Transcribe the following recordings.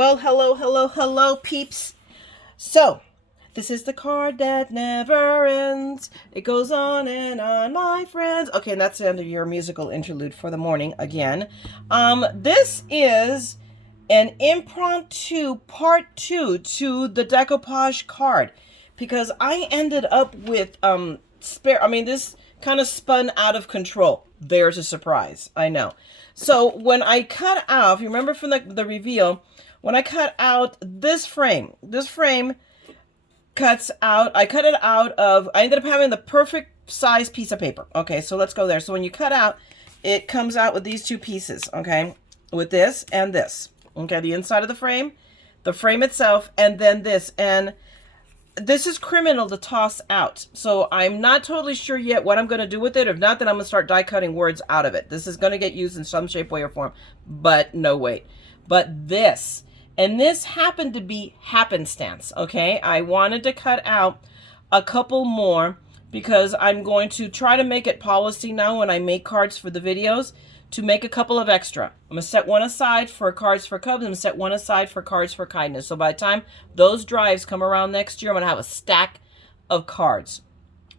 Well, hello, hello, hello, peeps. So, this is the card that never ends. It goes on and on, my friends. Okay, and that's the end of your musical interlude for the morning again. This is an impromptu part 2 to the decoupage card because I ended up with this kind of spun out of control. There's a surprise, I know. So when I cut out, if you remember from the reveal, when I cut out this frame cuts out, I ended up having the perfect size piece of paper. Okay, so let's go there. So when you cut out, it comes out with these two pieces, okay? With this and this. Okay, the inside of the frame itself, and then this. And this is criminal to toss out. So I'm not totally sure yet what I'm going to do with it. If not, then I'm going to start die cutting words out of it. This is going to get used in some shape, way, or form. But no, wait. But this. And this happened to be happenstance, okay? I wanted to cut out a couple more because I'm going to try to make it policy now when I make cards for the videos to make a couple of extra. I'm going to set one aside for cards for Cubs. I'm going to set one aside for cards for kindness. So by the time those drives come around next year, I'm going to have a stack of cards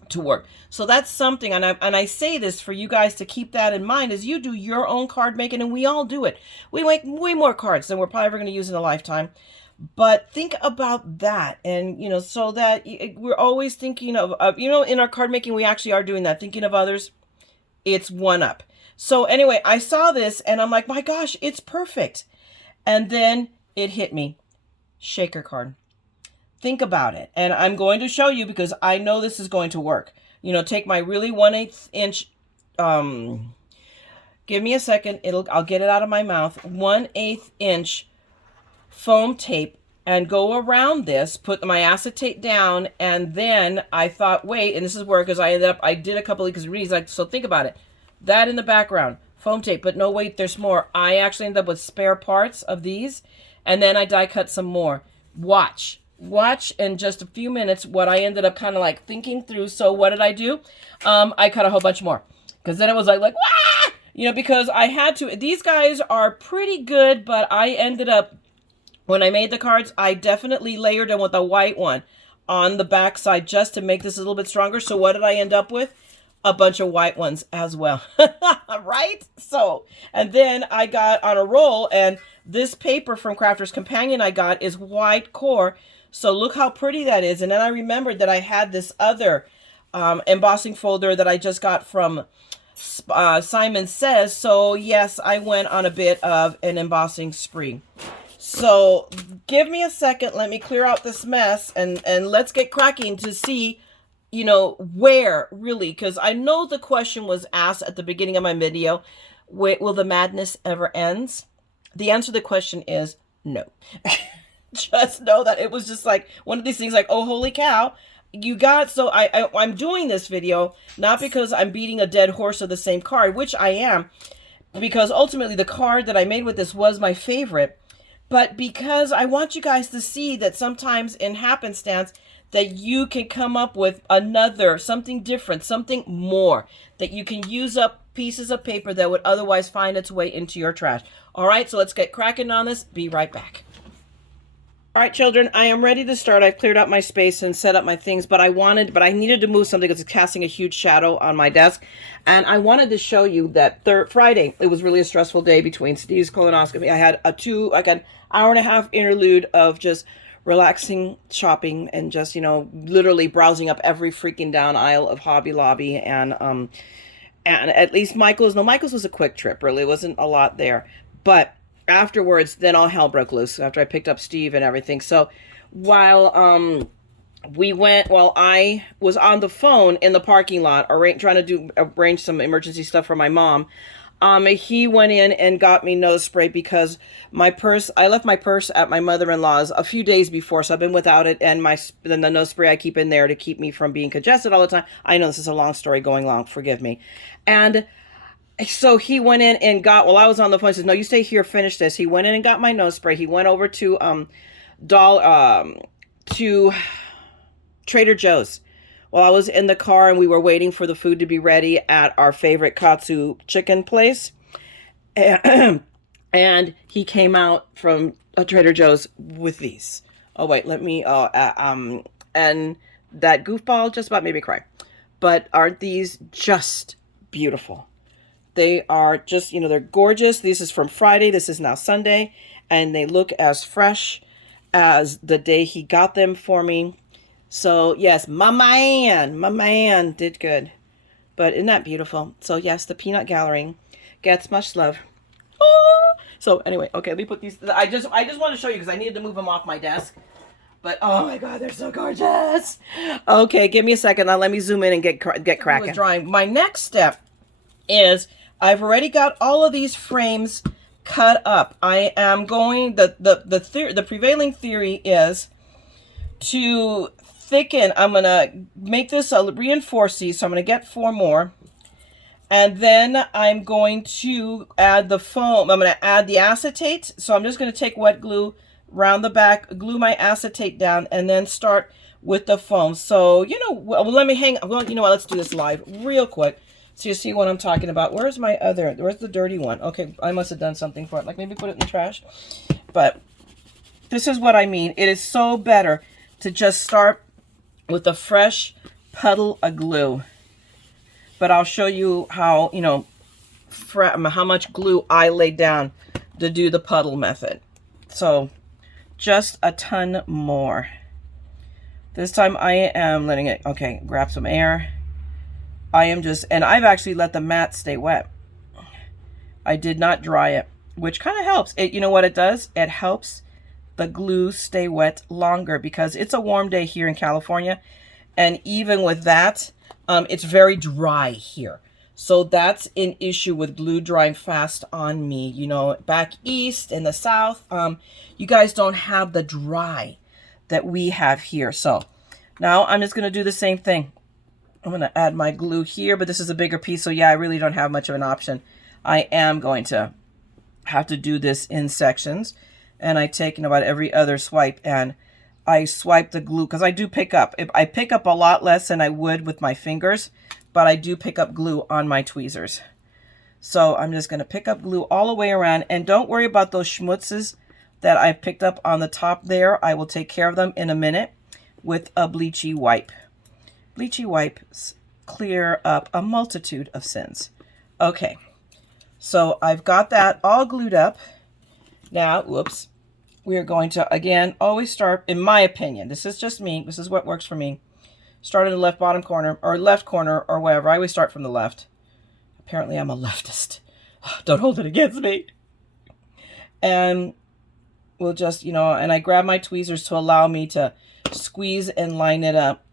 to work. So that's something, and I say this for you guys to keep that in mind as you do your own card making, and we all do it. We make way more cards than we're probably ever going to use in a lifetime. But think about that, and so that we're always thinking of in our card making, we actually are doing that, thinking of others. It's one up. So anyway, I saw this and I'm like, my gosh, it's perfect. And then it hit me. Shaker card. Think about it. And I'm going to show you because I know this is going to work. Take my really 1/8 inch, give me a second. I'll get it out of my mouth. 1/8 inch foam tape and go around this, put my acetate down. And then I thought, wait, and this is where, because I did a couple of these, so think about it. That in the background, foam tape, but no, wait, there's more. I actually ended up with spare parts of these, and then I die cut some more. Watch in just a few minutes what I ended up kind of like thinking through. So what did I do? I cut a whole bunch more, because then it was like, wah! Because I had to. These guys are pretty good, but I ended up, when I made the cards, I definitely layered them with a white one on the back side just to make this a little bit stronger. So what did I end up with? A bunch of white ones as well. Right? So, and then I got on a roll, and this paper from Crafter's Companion I got is white core. So look how pretty that is. And then I remembered that I had this other embossing folder that I just got from Simon Says. So yes, I went on a bit of an embossing spree. So give me a second. Let me clear out this mess, and let's get cracking to see where really, because I know the question was asked at the beginning of my video, will the madness ever end? The answer to the question is no. Just know that it was just like one of these things like, oh, holy cow, so I'm doing this video, not because I'm beating a dead horse of the same card, which I am, because ultimately the card that I made with this was my favorite, but because I want you guys to see that sometimes in happenstance, that you can come up with something different, something more, that you can use up pieces of paper that would otherwise find its way into your trash. All right, so let's get cracking on this. Be right back. All right, children, I am ready to start. I've cleared out my space and set up my things, but I needed to move something because it's casting a huge shadow on my desk. And I wanted to show you that Friday, it was really a stressful day between Steve's colonoscopy. I had an hour and a half interlude of just relaxing, shopping, and just, literally browsing up every freaking down aisle of Hobby Lobby. And at least Michael's was a quick trip, really. It wasn't a lot there. But afterwards, then all hell broke loose after I picked up Steve and everything. So while I was on the phone in the parking lot trying to arrange some emergency stuff for my mom, he went in and got me nose spray because I left my purse at my mother-in-law's a few days before, so I've been without it, and then the nose spray I keep in there to keep me from being congested all the time. I know this is a long story going long, forgive me. And so he went in and while I was on the phone, he says, no, you stay here, finish this. He went in and got my nose spray. He went over to Trader Joe's. While I was in the car and we were waiting for the food to be ready at our favorite katsu chicken place. And he came out from Trader Joe's with these. Oh wait, let me. And that goofball just about made me cry. But aren't these just beautiful? They are just, they're gorgeous. This is from Friday. This is now Sunday, and they look as fresh as the day he got them for me. So yes, my man did good. But isn't that beautiful? So yes, the Peanut Gallery gets much love. So anyway, okay, let me put these. I just want to show you because I needed to move them off my desk. But oh my God, they're so gorgeous. Okay, give me a second. Now let me zoom in and get cracking. Drawing. My next step is I've already got all of these frames cut up. I am going. The prevailing theory is to thicken. I'm gonna make this reinforce these. So I'm gonna get 4 more. And then I'm going to add the foam. I'm going to add the acetate. So I'm just going to take wet glue around the back, glue my acetate down, and then start with the foam. So, let me hang. Well, you know what? Let's do this live real quick so you see what I'm talking about. Where's the dirty one? Okay, I must have done something for it. Like maybe put it in the trash. But this is what I mean. It is so better to just start with a fresh puddle of glue. But I'll show you how, how much glue I laid down to do the puddle method. So just a ton more. This time I am letting it, okay, grab some air. And I've actually let the mat stay wet. I did not dry it, which kind of helps. You know what it does? It helps the glue stay wet longer because it's a warm day here in California. And even with that, it's very dry here. So that's an issue with glue drying fast on me. Back east in the south, you guys don't have the dry that we have here. So now I'm just going to do the same thing. I'm going to add my glue here, but this is a bigger piece. So yeah, I really don't have much of an option. I am going to have to do this in sections. And I take about every other swipe and I swipe the glue because I do pick up. I pick up a lot less than I would with my fingers, but I do pick up glue on my tweezers. So I'm just going to pick up glue all the way around. And don't worry about those schmutzes that I picked up on the top there. I will take care of them in a minute with a bleachy wipe. Bleachy wipes clear up a multitude of sins. Okay, so I've got that all glued up. Now, whoops. We are going to, again, always start, in my opinion, this is just me, this is what works for me, start in the left bottom corner, or left corner, or wherever. I always start from the left. Apparently I'm a leftist. Don't hold it against me. And we'll just, and I grab my tweezers to allow me to squeeze and line it up.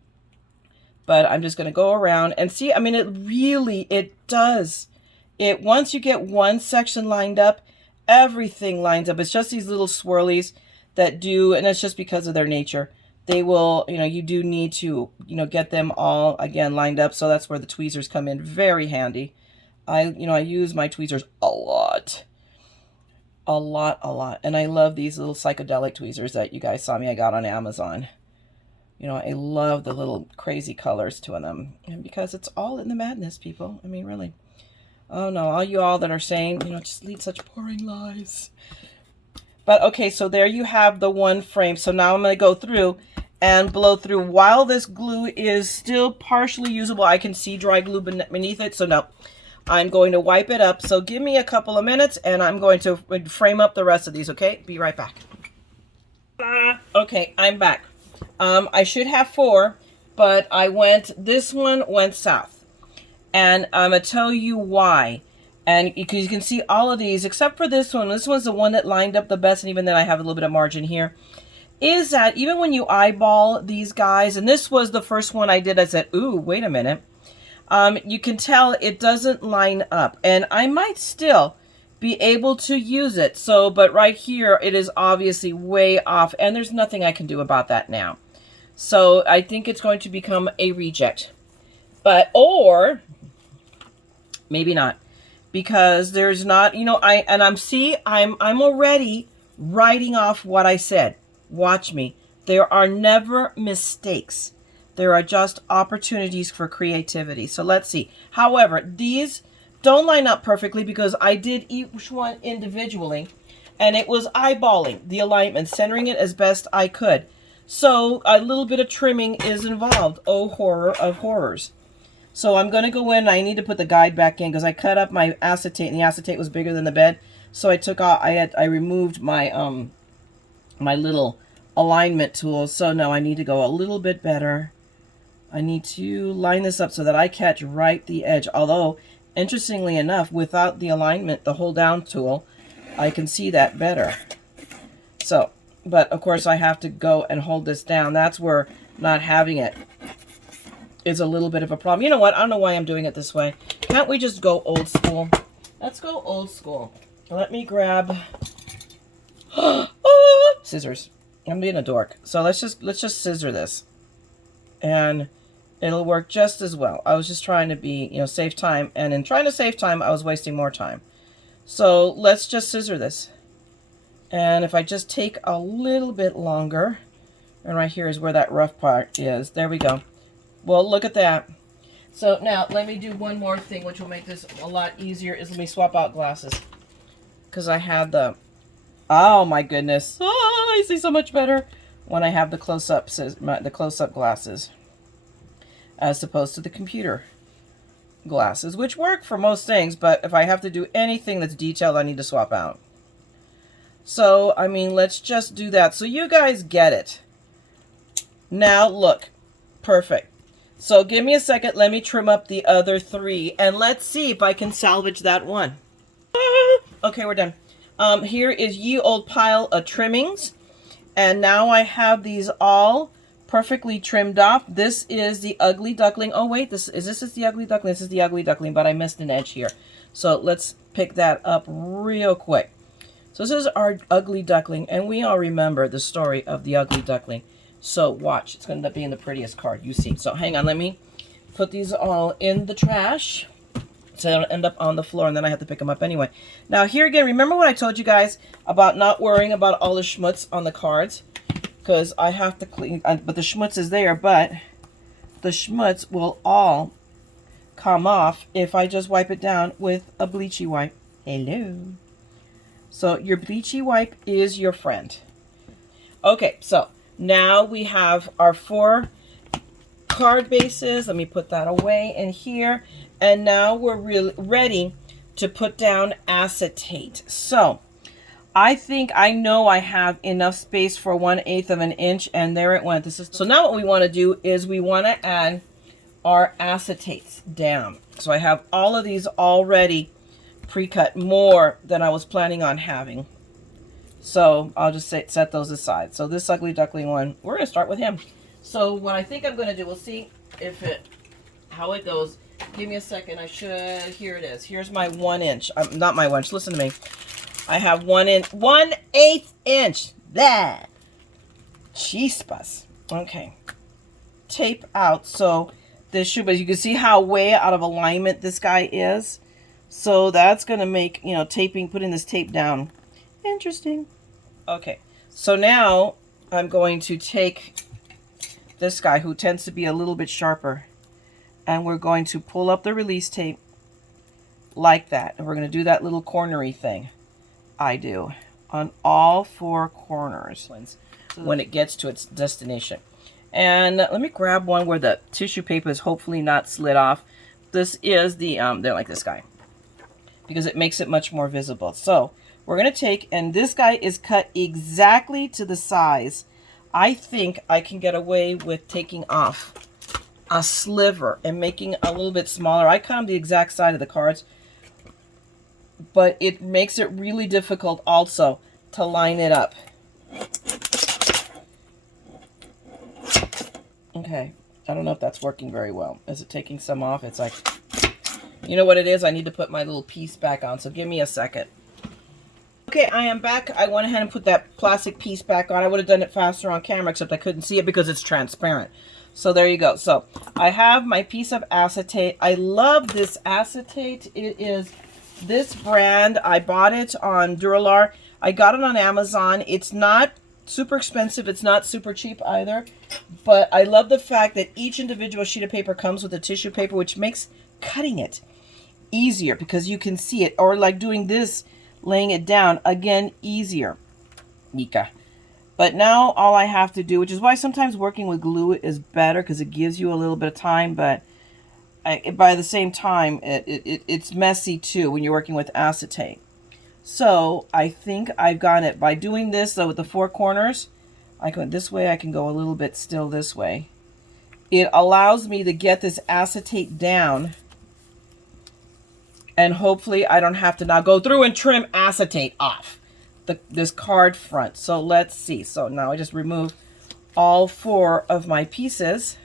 But I'm just going to go around and see, it does. Once you get one section lined up, everything lines up. It's just these little swirlies that do, and it's just because of their nature. They will, you do need to, get them all, again, lined up. So that's where the tweezers come in very handy. I use my tweezers a lot. And I love these little psychedelic tweezers that you guys saw me, I got on Amazon. I love the little crazy colors to them. And because it's all in the madness, people. Really. Oh no, all you all that are saying, just lead such boring lives. But okay, so there you have the one frame. So now I'm going to go through and blow through. While this glue is still partially usable, I can see dry glue beneath it. So no, I'm going to wipe it up. So give me a couple of minutes and I'm going to frame up the rest of these, okay? Be right back. Okay, I'm back. I should have 4, but this one went south. And I'm going to tell you why. And because you can see all of these, except for this one. This one's the one that lined up the best. And even then I have a little bit of margin here. Is that even when you eyeball these guys, and this was the first one I did, I said, ooh, wait a minute. You can tell it doesn't line up. And I might still be able to use it. So, but right here, it is obviously way off. And there's nothing I can do about that now. So I think it's going to become a reject. Or maybe not, because there's not, I'm already writing off what I said. Watch me. There are never mistakes. There are just opportunities for creativity. So let's see. However, these don't line up perfectly because I did each one individually, and it was eyeballing the alignment, centering it as best I could. So a little bit of trimming is involved. Oh, horror of horrors. So I'm going to go in. I need to put the guide back in because I cut up my acetate, and the acetate was bigger than the bed. So I took out, I removed my my little alignment tool. So now I need to go a little bit better. I need to line this up so that I catch right the edge. Although, interestingly enough, without the alignment, the hold down tool, I can see that better. So, but of course I have to go and hold this down. That's where not having it is a little bit of a problem. You know what? I don't know why I'm doing it this way. Can't we just go old school? Let's go old school. Let me grab scissors. I'm being a dork. So let's just scissor this, and it'll work just as well. I was just trying to be, you know, save time, and in trying to save time, I was wasting more time. So let's just scissor this. And if I just take a little bit longer, and right here is where that rough part is. There we go. Well, look at that. So now let me do one more thing, which will make this a lot easier, is let me swap out glasses. Because I had the, oh my goodness. Oh, I see so much better when I have the close-up glasses as opposed to the computer glasses, which work for most things, but if I have to do anything that's detailed, I need to swap out. So, I mean, let's just do that so you guys get it. Now, look. Perfect. So, give me a second. Let me trim up the other three, and let's see if I can salvage that one. Okay, we're done. Here is ye old pile of trimmings, and now I have these all perfectly trimmed off. This is the ugly duckling. Oh, wait, this is the ugly duckling. This is the ugly duckling, but I missed an edge here. So, let's pick that up real quick. So this is our ugly duckling, and we all remember the story of the ugly duckling. So watch, it's going to end up being the prettiest card you see. So hang on, let me put these all in the trash so they don't end up on the floor, and then I have to pick them up anyway. Now here again, remember what I told you guys about not worrying about all the schmutz on the cards? Because I have to clean, but the schmutz is there, but the schmutz will all come off if I just wipe it down with a bleachy wipe. Hello. So your bleachy wipe is your friend. Okay, so now we have our 4 card bases. Let me put that away in here. And now we're really ready to put down acetate. So I think I know I have enough space for 1/8 of an inch, and there it went. So now what we want to do is we want to add our acetates down. So I have all of these already pre-cut, more than I was planning on having. So I'll just set those aside. So this ugly duckling one, we're going to start with him. So what I think I'm going to do, we'll see how it goes. Give me a second. Here it is. Here's my 1 inch. Not my 1 inch. Listen to me. I have 1/8 inch. That. Chispas. Okay. Tape out. So this should, but you can see how way out of alignment this guy is. So that's going to make, you know, putting this tape down interesting. Okay, so now I'm going to take this guy who tends to be a little bit sharper, and we're going to pull up the release tape like that. And we're going to do that little cornery thing I do on all 4 corners when it gets to its destination. And let me grab one where the tissue paper is hopefully not slid off. This is the, they're like this guy, because it makes it much more visible. So we're going to take, and this guy is cut exactly to the size. I think I can get away with taking off a sliver and making it a little bit smaller. I cut them the exact side of the cards, but it makes it really difficult also to line it up. Okay, I don't know if that's working very well. Is it taking some off? It's like, you know what it is? I need to put my little piece back on, so give me a second. Okay, I am back. I went ahead and put that plastic piece back on. I would have done it faster on camera, except I couldn't see it because it's transparent. So there you go. So I have my piece of acetate. I love this acetate. It is this brand. I bought it on Duralar. I got it on Amazon. It's not super expensive. It's not super cheap either. But I love the fact that each individual sheet of paper comes with a tissue paper, which makes cutting it easier because you can see it. Or like doing this, laying it down, again, easier. Mika. But now all I have to do, which is why sometimes working with glue is better because it gives you a little bit of time, but by the same time, it's messy too when you're working with acetate. So I think I've got it. By doing this though with the 4 corners, I go this way, I can go a little bit still this way. It allows me to get this acetate down, and hopefully I don't have to now go through and trim acetate off this card front. So let's see. So now I just remove all 4 of my pieces,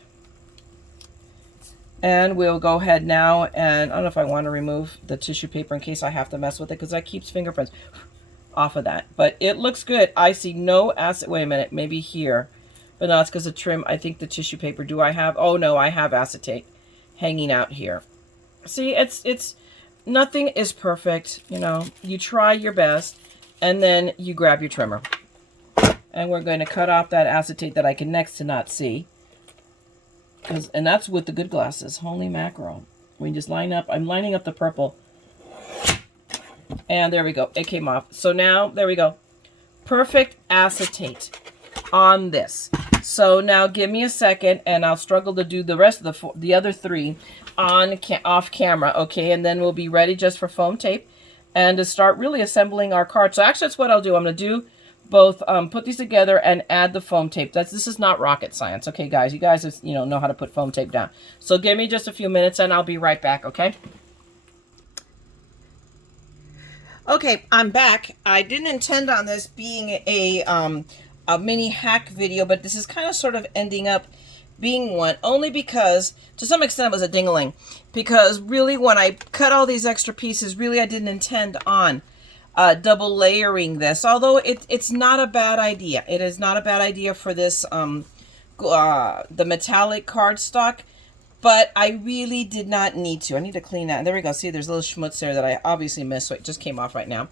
and we'll go ahead now, and I don't know if I want to remove the tissue paper in case I have to mess with it because that keeps fingerprints off of that. But it looks good. I see no acid. Wait a minute, maybe here. But no, it's because of trim. I think the tissue paper. Do I have? Oh no, I have acetate hanging out here. See, it's nothing is perfect. You know, you try your best, and then you grab your trimmer, and we're going to cut off that acetate that I can next to not see. And that's with the good glasses. Holy mackerel! We just line up. I'm lining up the purple, and there we go. It came off. So now there we go. Perfect acetate on this. So now give me a second and I'll struggle to do the rest of the other 3 on off camera, okay? And then we'll be ready just for foam tape and to start really assembling our card. So actually that's what I'll do. I'm going to do both, put these together and add the foam tape. This is not rocket science, okay, guys? You guys know how to put foam tape down. So give me just a few minutes and I'll be right back, okay? Okay, I'm back. I didn't intend on this being a mini hack video, but this is kind of sort of ending up being one, only because to some extent it was a ding-a-ling, because really when I cut all these extra pieces, really I didn't intend on double layering this, although it's not a bad idea. It is not a bad idea for this the metallic cardstock, but I really did not need to. I need to clean that. There we go. See, there's a little schmutz there that I obviously missed, so it just came off right now.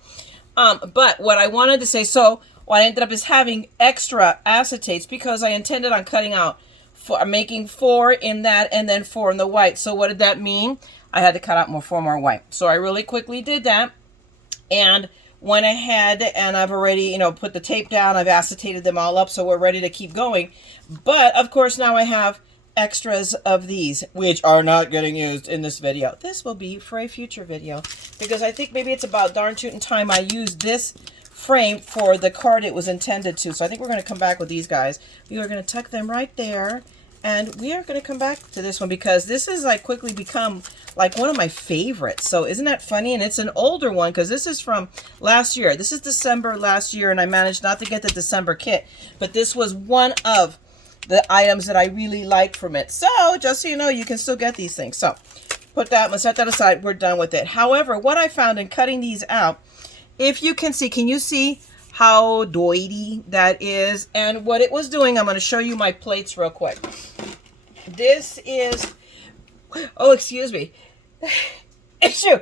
But what I wanted to say, so what I ended up is having extra acetates because I intended on cutting out, making 4 in that and then 4 in the white. So what did that mean? I had to cut out 4 more white. So I really quickly did that and went ahead and I've already, put the tape down. I've acetated them all up, so we're ready to keep going. But of course now I have extras of these, which are not getting used in this video. This will be for a future video because I think maybe it's about darn tootin' time I use this frame for the card it was intended to. So I think we're going to come back with these guys. We are going to tuck them right there, and we are going to come back to this one because this has like quickly become like one of my favorites. So isn't that funny? And it's an older one because this is from last year. This is December last year, and I managed not to get the December kit, but this was one of the items that I really liked from it. So just so you know, you can still get these things. So put that, I'm gonna set that aside. We're done with it. However, what I found in cutting these out, if you can you see how doity that is? And what it was doing, I'm going to show you my plates real quick. This is, oh, excuse me. Issue.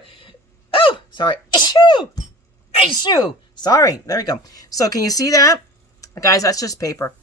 Oh, sorry. Issue. Sorry. There we go. So can you see that? Guys, that's just paper.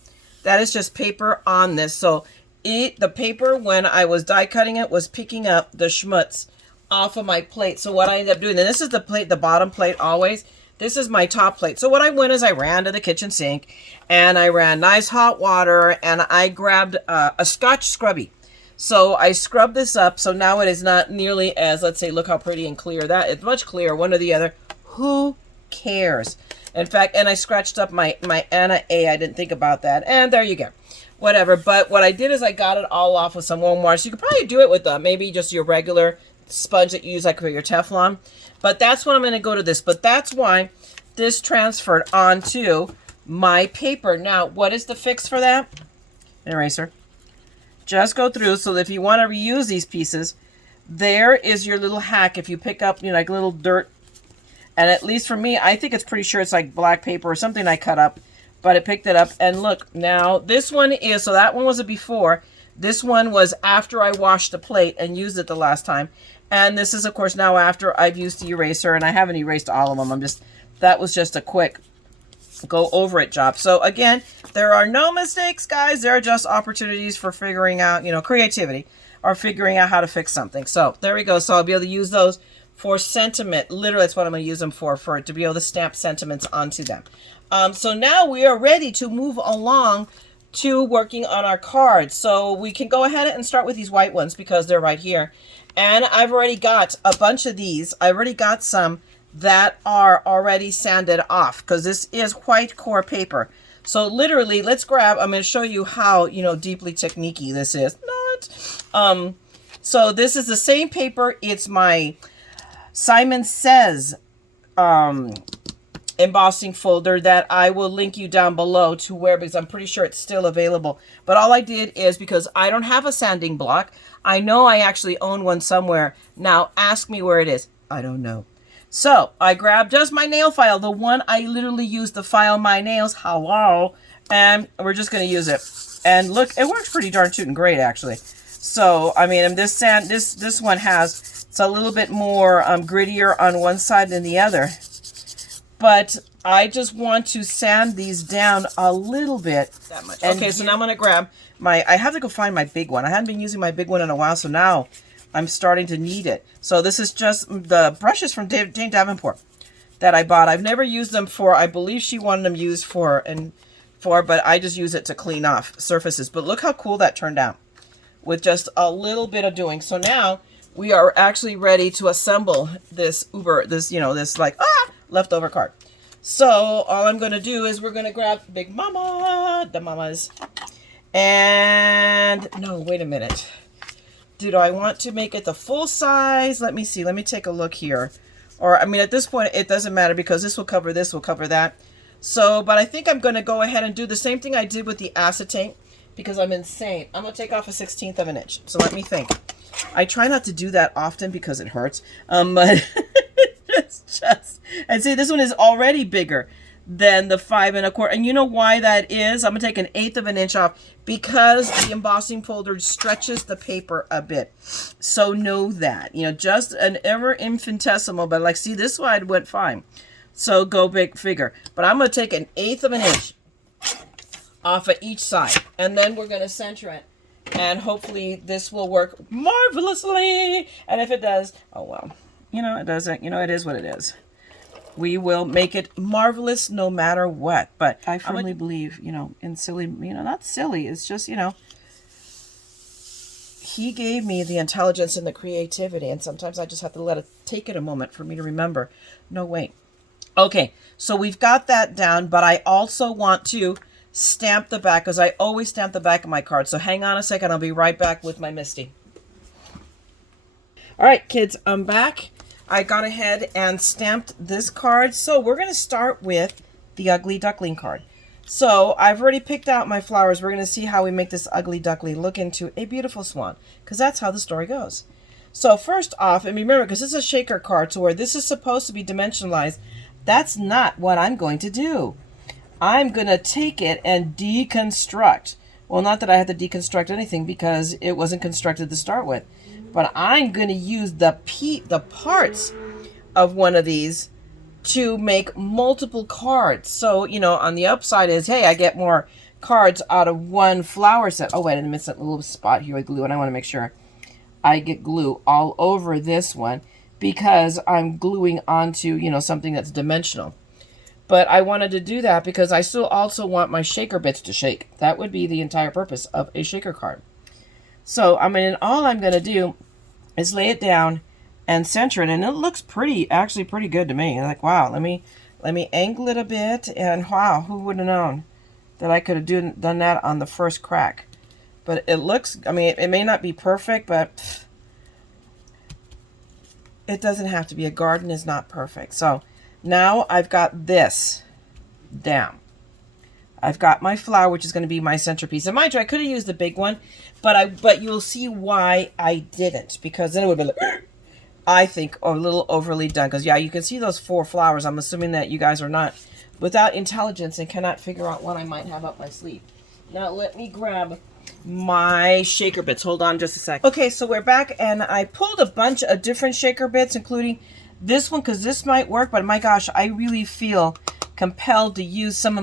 That is just paper on this. So the paper, when I was die cutting it, was picking up the schmutz off of my plate. So what I ended up doing, and this is the plate, the bottom plate always. This is my top plate. So what I went is I ran to the kitchen sink and I ran nice hot water and I grabbed a Scotch scrubby. So I scrubbed this up. So now it is not nearly as, let's say, look how pretty and clear that. It's much clearer, one or the other. Who cares? In fact, and I scratched up my Anna A. I didn't think about that. And there you go. Whatever. But what I did is I got it all off with some warm water. So you could probably do it with maybe just your regular sponge that you use like for your Teflon. But that's what I'm going to go to this. But that's why this transferred onto my paper. Now, what is the fix for that? An eraser. Just go through. So if you want to reuse these pieces, there is your little hack. If you pick up, like little dirt, and at least for me, I think it's pretty sure it's like black paper or something I cut up, but I picked it up. And look, now this one is, so that one was a before. This one was after I washed the plate and used it the last time. And this is, of course, now after I've used the eraser, and I haven't erased all of them. That was just a quick go over it job. So again, there are no mistakes, guys. There are just opportunities for figuring out, creativity or figuring out how to fix something. So there we go. So I'll be able to use those for sentiment. Literally, that's what I'm going to use them for to be able to stamp sentiments onto them. So now we are ready to move along to working on our cards. So we can go ahead and start with these white ones because they're right here. And I've already got a bunch of these. I already got some that are already sanded off because this is white core paper. So literally, let's grab, I'm going to show you how, you know, deeply techniquey this is. Not. So this is the same paper. It's my Simon Says embossing folder that I will link you down below to where, because I'm pretty sure it's still available. But all I did is, because I don't have a sanding block, I know I actually own one somewhere. Now ask me where it is. I don't know. So I grabbed just my nail file, the one I literally used to file my nails. Hello. And we're just going to use it. And look, it works pretty darn shooting great, actually. So, I mean, this one has, it's a little bit more grittier on one side than the other. But I just want to sand these down a little bit. That much. Okay, so now I'm going to grab I have to go find my big one. I haven't been using my big one in a while, so now I'm starting to need it. So this is just the brushes from Jane Davenport that I bought. I've never used them for, I believe she wanted them used for, but I just use it to clean off surfaces. But look how cool that turned out with just a little bit of doing. So now we are actually ready to assemble this leftover card. So all I'm going to do is we're going to grab Big Mama, the mamas. And no, wait a minute. Do I want to make it the full size? Let me see. Let me take a look here. Or, I mean, at this point, it doesn't matter because this will cover that. So, but I think I'm going to go ahead and do the same thing I did with the acetate because I'm insane. I'm going to take off a 1/16 of an inch. So let me think. I try not to do that often because it hurts. But it's just, and see, this one is already bigger than the 5 1/4. And you know why that is? I'm going to take an 1/8 of an inch off because the embossing folder stretches the paper a bit. So know that, you know, just an ever infinitesimal, but like, see, this side went fine. So go big figure. But I'm going to take an 1/8 of an inch off of each side. And then we're going to center it. And hopefully this will work marvelously. And if it does, oh well. You know, it doesn't. You know, it is what it is. We will make it marvelous no matter what. But I firmly believe, you know, in silly, you know, not silly. It's just, you know, he gave me the intelligence and the creativity. And sometimes I just have to take it a moment for me to remember. No, wait. Okay, so we've got that down. But I also want to stamp the back because I always stamp the back of my card. So hang on a second. I'll be right back with my Misty. All right, kids, I'm back. I got ahead and stamped this card. So we're going to start with the Ugly Duckling card. So I've already picked out my flowers. We're going to see how we make this ugly duckling look into a beautiful swan, because that's how the story goes. So first off, and remember, because this is a shaker card, so where this is supposed to be dimensionalized, that's not what I'm going to do. I'm going to take it and deconstruct. Well, not that I have to deconstruct anything because it wasn't constructed to start with. But I'm going to use the parts of one of these to make multiple cards. So, you know, on the upside is, hey, I get more cards out of one flower set. Oh, wait, I missed that little spot here with glue, and I want to make sure I get glue all over this one because I'm gluing onto, you know, something that's dimensional. But I wanted to do that because I still also want my shaker bits to shake. That would be the entire purpose of a shaker card. So, I mean, all I'm going to do is lay it down and center it. And it looks actually pretty good to me. Like, wow, let me angle it a bit. And wow, who would have known that I could have done that on the first crack. But it looks, I mean, it may not be perfect, but it doesn't have to be. A garden is not perfect. So now I've got this down. I've got my flower, which is going to be my centerpiece. And mind you, I could have used the big one, but you'll see why I didn't, because then it would have been, like, I think, a little overly done. Because, yeah, you can see those 4 flowers. I'm assuming that you guys are not without intelligence and cannot figure out what I might have up my sleeve. Now, let me grab my shaker bits. Hold on just a second. Okay, so we're back, and I pulled a bunch of different shaker bits, including this one, because this might work. But, my gosh, I really feel compelled to use some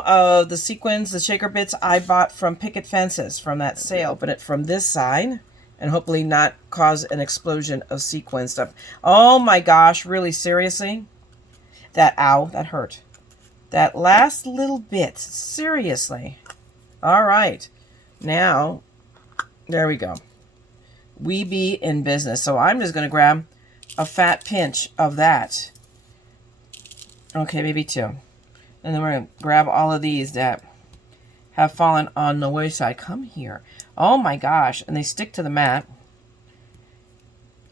of the sequins, the shaker bits I bought from Picket Fences from that sale, but from this side, and hopefully not cause an explosion of sequin stuff. Oh my gosh, really, seriously? That, ow, that hurt. That last little bit, seriously. All right, now, there we go. We be in business. So I'm just going to grab a fat pinch of that. Okay, maybe 2. And then we're going to grab all of these that have fallen on the wayside. Come here. Oh my gosh. And they stick to the mat.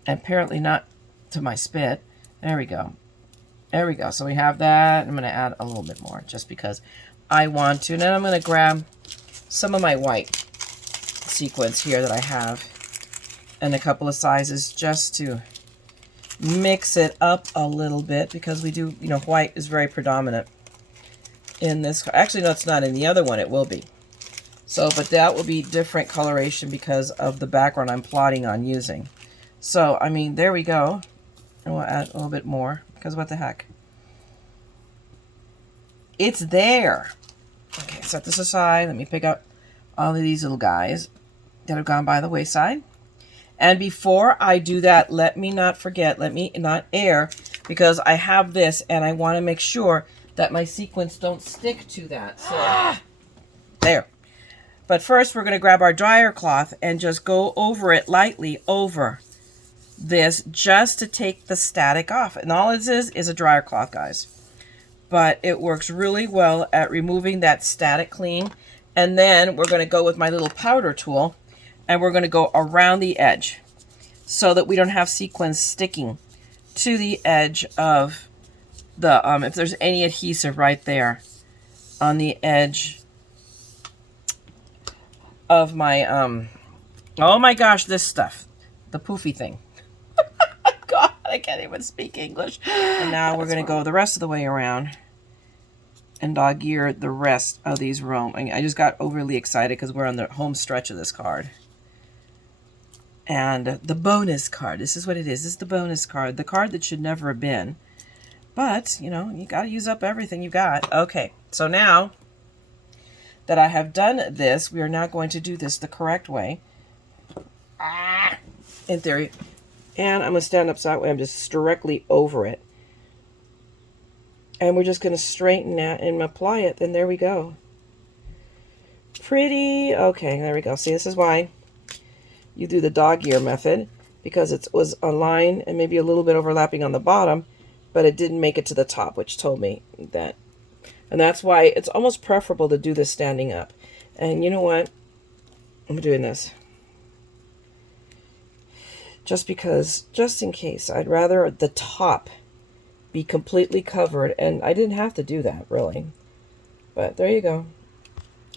Apparently not to my spit. There we go. There we go. So we have that. I'm going to add a little bit more just because I want to. And then I'm going to grab some of my white sequins here that I have in a couple of sizes just to mix it up a little bit, because we do, you know, white is very predominant in this. Actually, no, it's not. In the other one, it will be. So, but that will be different coloration because of the background I'm plotting on using. So, I mean, there we go. And we'll add a little bit more, because what the heck? It's there. Okay, set this aside. Let me pick up all of these little guys that have gone by the wayside. And before I do that, let me not forget, let me not err, because I have this and I want to make sure that my sequins don't stick to that. So, there. But first, we're going to grab our dryer cloth and just go over it lightly over this just to take the static off. And all it is a dryer cloth, guys. But it works really well at removing that static clean. And then we're going to go with my little powder tool and we're going to go around the edge so that we don't have sequins sticking to the edge of the, if there's any adhesive right there on the edge of my, oh my gosh, this stuff, the poofy thing. God, I can't even speak English. And now we're going to go the rest of the way around and dog ear the rest of these rows. I just got overly excited because we're on the home stretch of this card. And the bonus card, this is what it is. This is the bonus card, the card that should never have been. But, you know, you got to use up everything you got. Okay, so now that I have done this, we are now going to do this the correct way. In theory. And I'm going to stand up so that way I'm just directly over it. And we're just going to straighten that and apply it. And there we go. Pretty. Okay, there we go. See, this is why you do the dog ear method, because it was a line and maybe a little bit overlapping on the bottom, but it didn't make it to the top, which told me that. And that's why it's almost preferable to do this standing up. And you know what? I'm doing this just because, just in case, I'd rather the top be completely covered, and I didn't have to do that, really. But there you go.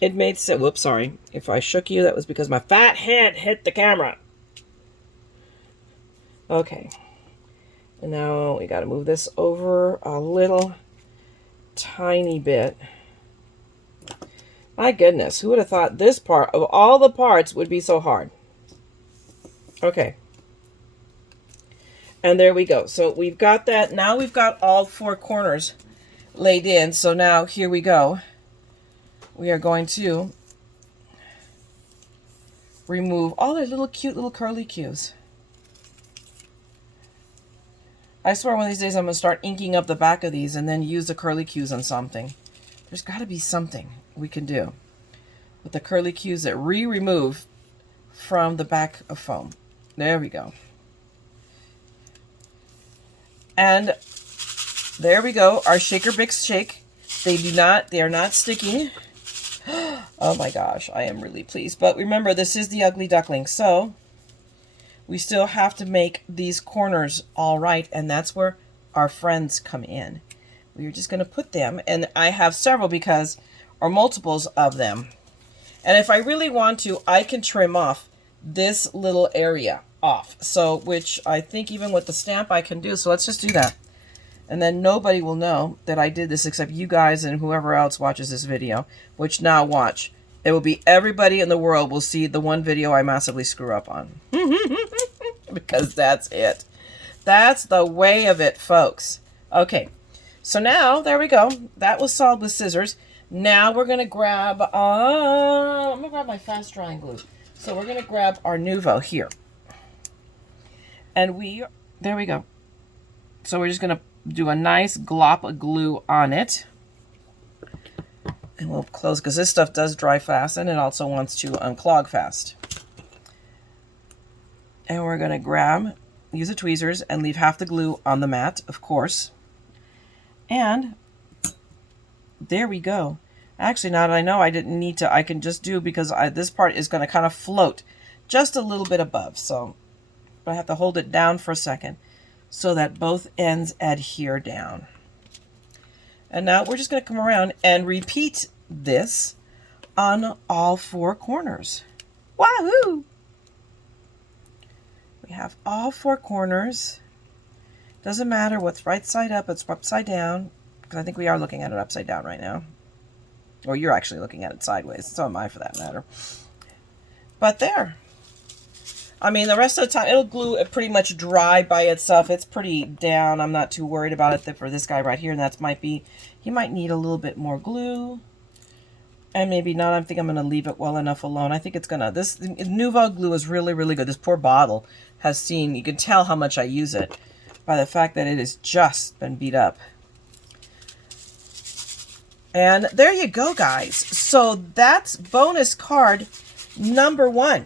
It made sense. Whoops, sorry. If I shook you, that was because my fat head hit the camera. Okay. And now we got to move this over a little tiny bit. My goodness, who would have thought this part, of all the parts, would be so hard? Okay. And there we go. So we've got that. Now we've got all 4 corners laid in. So now here we go. We are going to remove all their little cute little curly cues. I swear one of these days I'm going to start inking up the back of these and then use the curly cues on something. There's got to be something we can do with the curly cues that remove from the back of foam. There we go. And there we go. Our Shaker Bix Shake. They are not sticking. Oh my gosh, I am really pleased. But remember, this is the Ugly Duckling, so we still have to make these corners all right, and that's where our friends come in. We're just going to put them, and I have several because, or multiples of them. And if I really want to, I can trim off this little area off. So, which I think even with the stamp I can do. So let's just do that. And then nobody will know that I did this except you guys and whoever else watches this video, which now watch. It will be everybody in the world will see the one video I massively screw up on. Because that's it. That's the way of it, folks. Okay. So now, there we go. That was solved with scissors. Now we're going to grab, I'm going to grab my fast drying glue. So we're going to grab our Nuvo here. And there we go. So we're just going to do a nice glop of glue on it. And we'll close, because this stuff does dry fast and it also wants to unclog fast. And we're going to use the tweezers and leave half the glue on the mat, of course. And there we go. Actually, now that I know I didn't need to, I can just do, because this part is going to kind of float just a little bit above. So I have to hold it down for a second so that both ends adhere down. And now we're just going to come around and repeat this on all 4 corners. Wahoo! We have all 4 corners. Doesn't matter what's right side up, it's upside down, because I think we are looking at it upside down right now. Or you're actually looking at it sideways. So am I, for that matter. But there. I mean, the rest of the time, it'll glue it pretty much dry by itself. It's pretty down. I'm not too worried about it for this guy right here. And that's he might need a little bit more glue. And maybe not. I think I'm going to leave it well enough alone. I think it's going to, this Nouveau glue is really, really good. This poor bottle has seen, you can tell how much I use it by the fact that it has just been beat up. And there you go, guys. So that's bonus card number 1.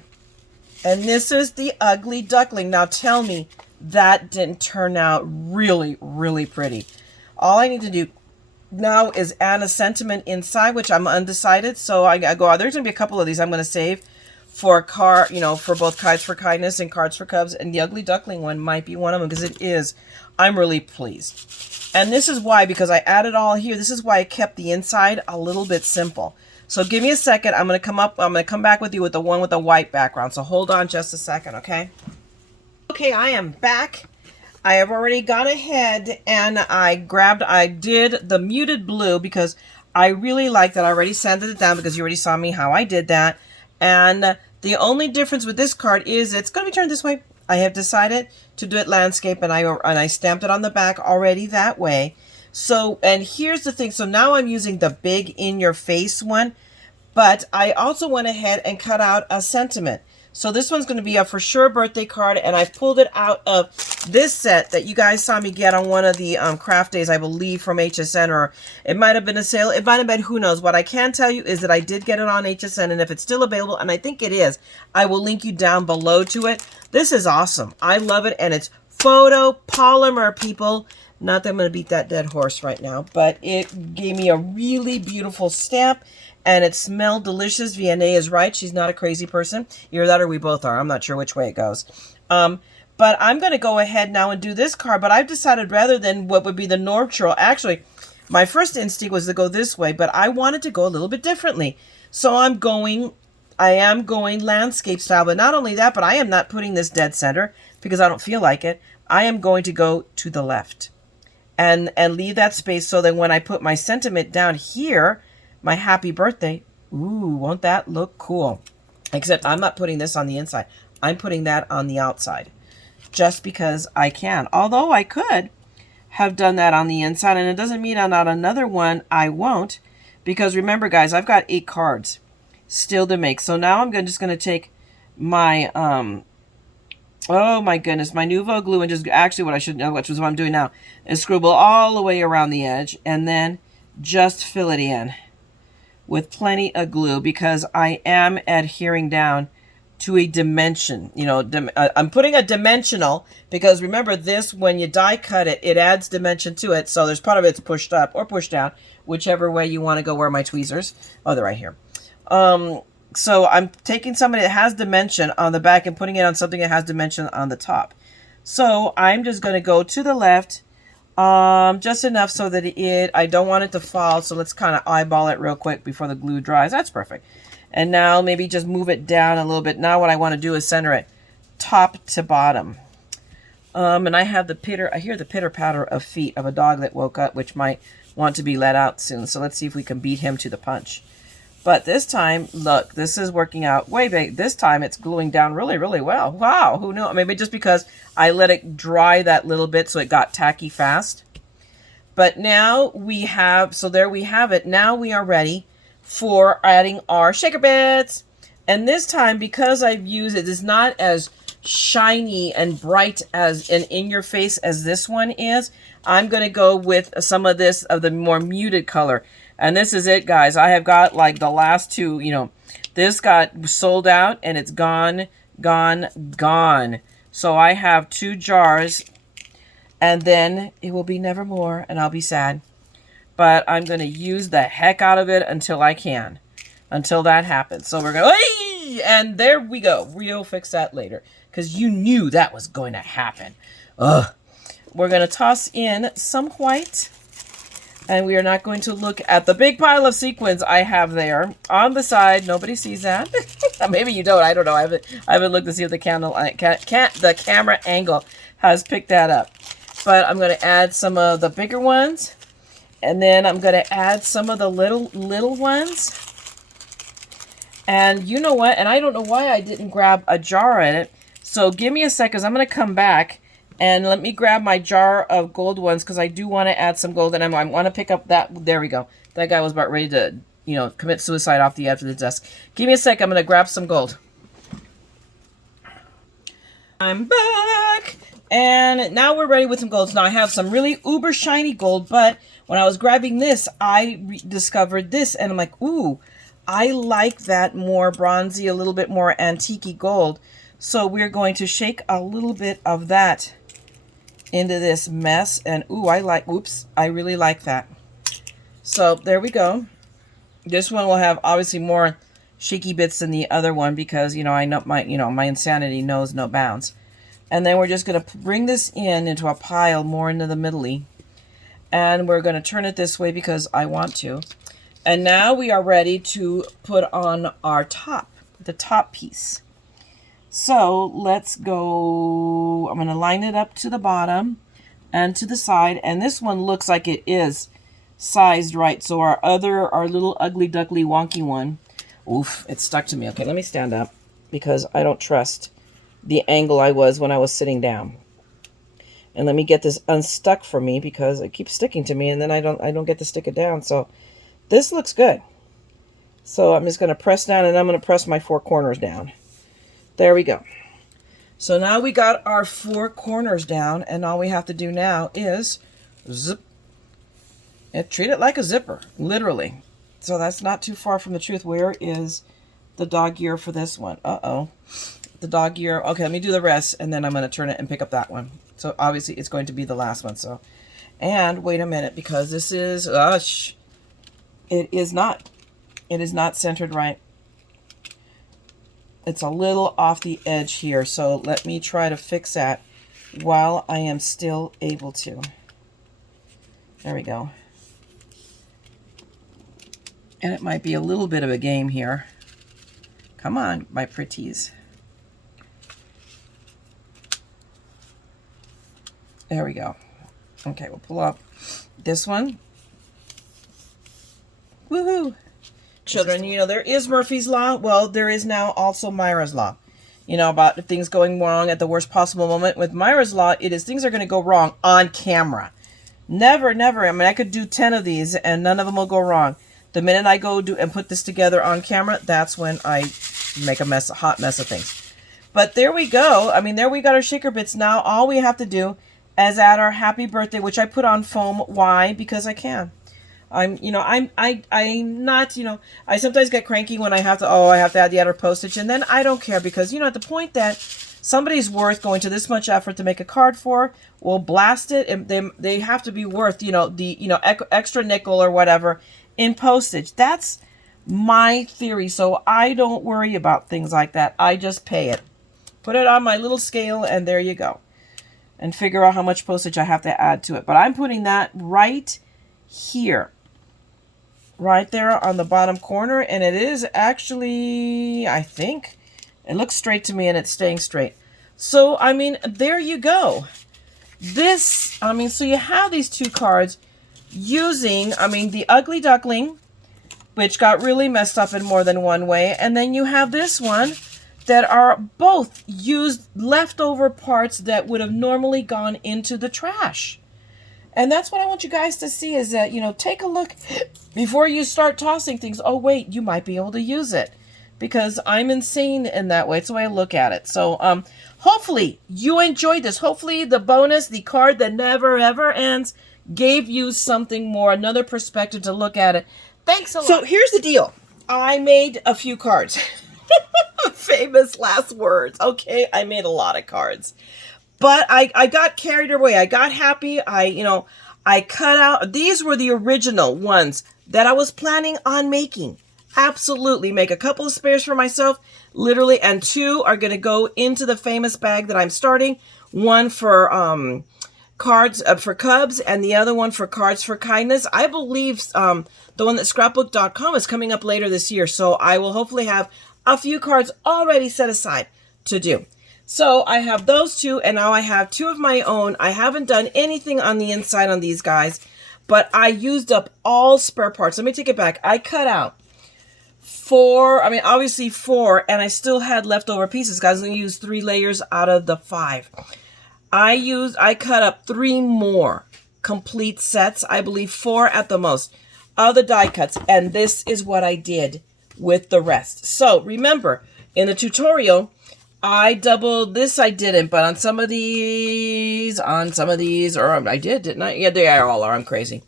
And this is the Ugly Duckling. Now tell me that didn't turn out really, really pretty. All I need to do now is add a sentiment inside, which I'm undecided. So I go, there's going to be a couple of these I'm going to save for for both Cards for Kindness and Cards for Cubs. And the Ugly Duckling one might be one of them, because it is. I'm really pleased. And this is why, because I added all here, this is why I kept the inside a little bit simple. So give me a second. I'm going to come back with you with the one with the white background. So hold on just a second, okay? Okay, I am back. I have already gone ahead and I did the muted blue because I really like that. I already sanded it down because you already saw me how I did that. And the only difference with this card is it's going to be turned this way. I have decided to do it landscape, and I stamped it on the back already that way. So, and here's the thing. So now I'm using the big in your face one, but I also went ahead and cut out a sentiment. So this one's going to be a for sure birthday card, and I pulled it out of this set that you guys saw me get on one of the craft days, I believe, from HSN, or it might have been a sale. It might have been, who knows. What I can tell you is that I did get it on HSN, and if it's still available, and I think it is, I will link you down below to it. This is awesome. I love it, and it's photo polymer, people. Not that I'm going to beat that dead horse right now, but it gave me a really beautiful stamp. And it smelled delicious. Vianney is right. She's not a crazy person. Either that or we both are. I'm not sure which way it goes. But I'm going to go ahead now and do this card. But I've decided rather than what would be the neutral. Actually, my first instinct was to go this way. But I wanted to go a little bit differently. So I am going landscape style. But not only that, but I am not putting this dead center because I don't feel like it. I am going to go to the left. And leave that space so that when I put my sentiment down here, my happy birthday, ooh, won't that look cool? Except I'm not putting this on the inside. I'm putting that on the outside just because I can. Although I could have done that on the inside, and it doesn't mean on another one I won't, because remember, guys, I've got 8 cards still to make. So now I'm just going to take my, oh my goodness, my Nouveau glue, and just actually what I should know, which is what I'm doing now, is scribble all the way around the edge and then just fill it in with plenty of glue, because I am adhering down to a dimension. You know, I'm putting a dimensional because remember this, when you die cut it, it adds dimension to it. So there's part of it's pushed up or pushed down, whichever way you want to go. Where are my tweezers? Oh, they're right here. So I'm taking something that has dimension on the back and putting it on something that has dimension on the top. So I'm just going to go to the left, just enough so that I don't want it to fall. So let's kind of eyeball it real quick before the glue dries. That's perfect. And now maybe just move it down a little bit. Now what I want to do is center it top to bottom. And I have I hear the pitter patter of feet of a dog that woke up, which might want to be let out soon. So let's see if we can beat him to the punch. But this time, look, this is working out way big. This time it's gluing down really, really well. Wow, who knew? Maybe just because I let it dry that little bit so it got tacky fast. But now we have, so there we have it. Now we are ready for adding our shaker bits. And this time, because I've used it, it's not as shiny and bright as and in your face as this one is, I'm going to go with some of this of the more muted color. And this is it, guys. I have got like the last two, you know, this got sold out and it's gone, gone, gone. So I have 2 jars and then it will be never more and I'll be sad. But I'm going to use the heck out of it until I can, until that happens. So we're going to, and there we go. We'll fix that later because you knew that was going to happen. Ugh. We're going to toss in some white. And we are not going to look at the big pile of sequins I have there on the side. Nobody sees that. Maybe you don't. I don't know. I haven't looked to see if the the camera angle has picked that up. But I'm going to add some of the bigger ones, and then I'm going to add some of the little ones. And you know what? And I don't know why I didn't grab a jar in it. So give me a sec, because I'm going to come back. And let me grab my jar of gold ones because I do want to add some gold. And I want to pick up that. There we go. That guy was about ready to, you know, commit suicide off the edge of the desk. Give me a sec. I'm going to grab some gold. I'm back. And now we're ready with some golds. Now I have some really uber shiny gold. But when I was grabbing this, I discovered this. And I'm like, ooh, I like that more bronzy, a little bit more antique-y gold. So we're going to shake a little bit of that into this mess, and ooh, I really like that. So there we go. This one will have obviously more shaky bits than the other one because, you know, I know my insanity knows no bounds. And then we're just going to bring this into a pile more into the middle-y, and we're going to turn it this way because I want to. And now we are ready to put on our top, the top piece. So let's go, I'm going to line it up to the bottom and to the side. And this one looks like it is sized right. So our little ugly duckly wonky one, oof, it stuck to me. Okay, let me stand up because I don't trust the angle I was when I was sitting down. And let me get this unstuck for me because it keeps sticking to me and then I don't get to stick it down. So this looks good. So I'm just going to press down and I'm going to press my 4 corners down. There we go. So now we got our 4 corners down, and all we have to do now is zip and treat it like a zipper, literally. So that's not too far from the truth. Where is the dog ear for this one? Uh-oh. The dog ear. Okay, let me do the rest, and then I'm going to turn it and pick up that one. So obviously it's going to be the last one. So, and wait a minute, because this is, it is not centered right. It's a little off the edge here, so let me try to fix that while I am still able to. There we go. And it might be a little bit of a game here. Come on, my pretties. There we go. Okay, we'll pull up this one. Woohoo! Children, you know, there is Murphy's Law. Well, there is now also Mayra's Law. You know, about things going wrong at the worst possible moment. With Mayra's Law, it is things are going to go wrong on camera. Never, never. I mean, I could do 10 of these and none of them will go wrong. The minute I go do and put this together on camera, that's when I make a hot mess of things. But there we go. I mean, there we got our shaker bits. Now all we have to do is add our happy birthday, which I put on foam. Why? Because I can. I'm not, you know, I sometimes get cranky when I have to add the outer postage, and then I don't care because, you know, at the point that somebody's worth going to this much effort to make a card for, we'll blast it, and they have to be worth, you know, the, you know, extra nickel or whatever in postage. That's my theory, so I don't worry about things like that. I just pay it. Put it on my little scale, and there you go. And figure out how much postage I have to add to it. But I'm putting that right here. Right there on the bottom corner, and it is actually, I think, it looks straight to me and it's staying straight. So, I mean, there you go. This, I mean, so you have these 2 cards using, I mean, the Ugly Duckling, which got really messed up in more than one way, and then you have this one that are both used leftover parts that would have normally gone into the trash. And that's what I want you guys to see is that, you know, take a look before you start tossing things. Oh, wait, you might be able to use it. because I'm insane in that way. It's the way I look at it. So hopefully you enjoyed this. Hopefully the bonus, the card that never ever ends, gave you something more, another perspective to look at it. Thanks a lot. So here's the deal. I made a few cards. Famous last words. Okay, I made a lot of cards. But I got carried away. I got happy. I cut out. These were the original ones that I was planning on making. Absolutely. Make a couple of spares for myself, literally, and 2 are going to go into the famous bag that I'm starting. One for cards for Cubs, and the other one for Cards for Kindness. I believe the one that scrapbook.com is coming up later this year, so I will hopefully have a few cards already set aside to do. So I have those 2, and now I have 2 of my own. I haven't done anything on the inside on these guys, but I used up all spare parts. Let me take it back. I cut out 4, obviously 4, and I still had leftover pieces. Guys, I'm going to use 3 layers out of the 5. I cut up 3 more complete sets, I believe 4 at the most, of the die cuts, and this is what I did with the rest. So remember, in the tutorial, I doubled this. I didn't, but on some of these, or I did, didn't I? Yeah, they all are. I'm crazy.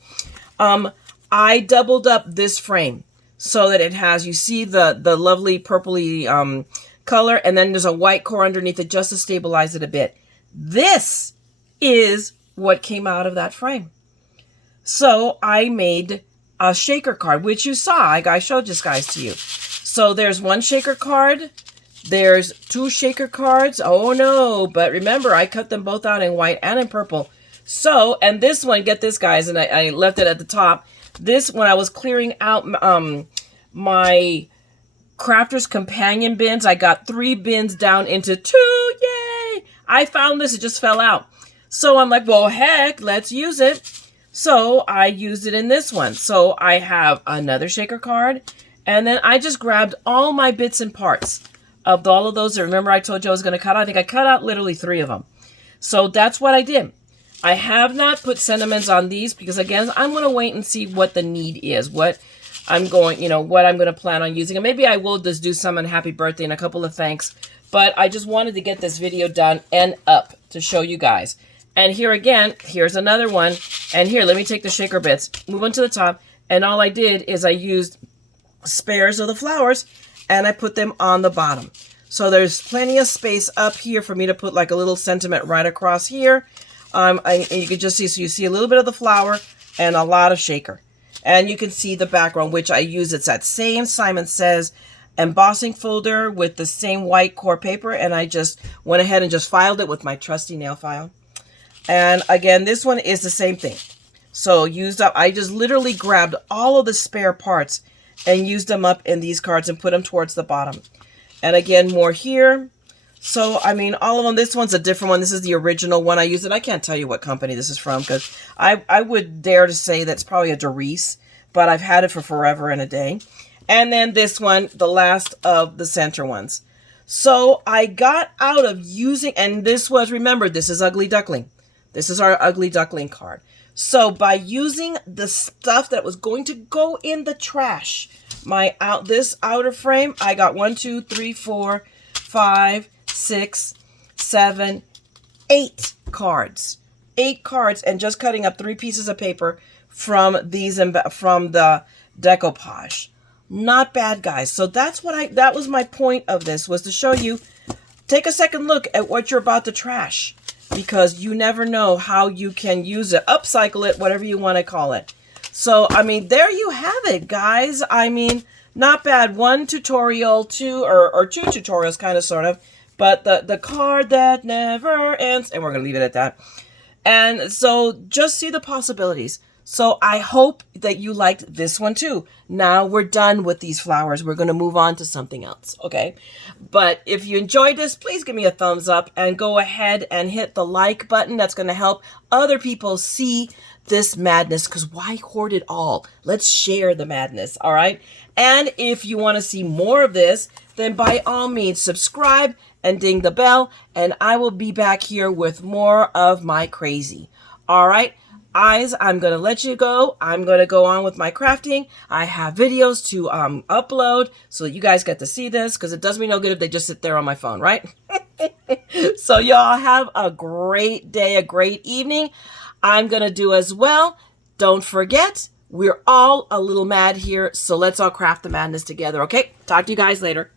I doubled up this frame so that it has, you see the lovely purpley color, and then there's a white core underneath it just to stabilize it a bit. This is what came out of that frame. So I made a shaker card, which you saw. I showed this guys to you. So there's 1 shaker card. There's 2 shaker cards. Oh no, but remember, I cut them both out in white and in purple. So, and this one, get this guys, and I left it at the top. This, when I was clearing out my Crafter's Companion bins, I got 3 bins down into 2. Yay! I found this, it just fell out. So I'm like, well, heck, let's use it. So I used it in this one. So I have another shaker card, and then I just grabbed all my bits and parts of all of those. Remember I told you I was going to cut out? I think I cut out literally 3 of them. So that's what I did. I have not put sentiments on these because, again, I'm going to wait and see what the need is, what I'm going to plan on using. And maybe I will just do some on happy birthday and a couple of thanks. But I just wanted to get this video done and up to show you guys. And here again, here's another one. And here, let me take the shaker bits, move on to the top. And all I did is I used spares of the flowers and I put them on the bottom. So there's plenty of space up here for me to put like a little sentiment right across here. And you can just see, so you see a little bit of the flower and a lot of shaker. And you can see the background, which I use. It's that same Simon Says embossing folder with the same white core paper. And I just went ahead and just filed it with my trusty nail file. And again, this one is the same thing. So used up, I just literally grabbed all of the spare parts and used them up in these cards and put them towards the bottom. And again, more here. So, I mean, all of them. This one's a different one. This is the original one I used. And I can't tell you what company this is from because I would dare to say that's probably a Doris, but I've had it for forever and a day. And then this one, the last of the center ones. So I got out of using, and this was, remember, this is Ugly Duckling. This is our Ugly Duckling card. So by using the stuff that was going to go in the trash, this outer frame, I got 1, 2, 3, 4, 5, 6, 7, 8 cards. 8 cards, and just cutting up 3 pieces of paper from these, from the decoupage. Not bad, guys. So that's what that was my point of this, was to show you, take a second look at what you're about to trash, because you never know how you can use it, upcycle it, whatever you want to call it. So, I mean, there you have it, guys. I mean, not bad. 1 tutorial, 2 or 2 tutorials, kind of, sort of. But the card that never ends, and we're going to leave it at that. And so just see the possibilities. So I hope that you liked this one too. Now we're done with these flowers. We're going to move on to something else, okay? But if you enjoyed this, please give me a thumbs up and go ahead and hit the like button. That's going to help other people see this madness, because why hoard it all? Let's share the madness, all right? And if you want to see more of this, then by all means subscribe and ding the bell, and I will be back here with more of my crazy. All right? eyes, I'm going to let you go. I'm going to go on with my crafting. I have videos to upload so you guys get to see this, because it does me no good if they just sit there on my phone, right? So y'all have a great day, a great evening. I'm going to do as well. Don't forget, we're all a little mad here, so let's all craft the madness together, okay? Talk to you guys later.